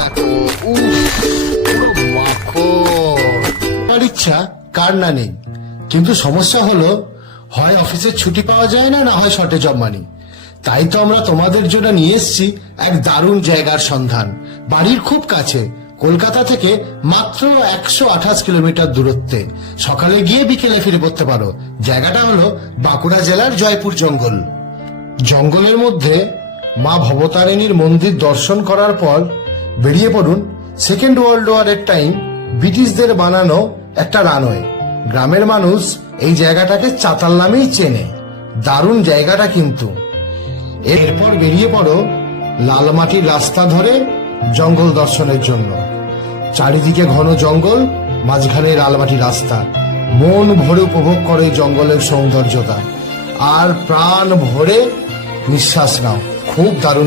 দেখো, উফ, পুরো মাখন। আর ইচ্ছা কার না নেই, কিন্তু সমস্যা হলো হয় অফিসের ছুটি পাওয়া যায় না, না হয় শর্টেজ অফ মানি। তাই তো আমরা তোমাদের জন্য নিয়ে এসেছি এক দারুণ জায়গার সন্ধান। বাড়ির খুব কাছে, কলকাতা থেকে মাত্র 128 কিলোমিটার দূরত্বে। সকালে গিয়ে বিকেলে ফিরে পড়তে পারো। জায়গাটা হলো বাঁকুড়া জেলার জয়পুর জঙ্গল। জঙ্গলের মধ্যে মা ভবতারিণীর মন্দির দর্শন করার পর বেরিয়ে পড়ুন সেকেন্ড ওয়ার্ল্ড ওয়ারের টাইম ব্রিটিশদের বানানো একটা রানওয়ে। গ্রামের মানুষ এই জায়গাটাকে চাতাল নামেই চেনে। দারুণ জায়গাটা কিন্তু। এরপর বেরিয়ে পড়ো লালমাটির রাস্তা ধরে জঙ্গল দর্শনের জন্য। চারিদিকে ঘন জঙ্গল, মাঝখানে লালমাটি রাস্তা। মন ভরে উপভোগ করে জঙ্গলের সৌন্দর্যতা, আর প্রাণ ভরে নিঃশ্বাস নাও। খুব দারুণ।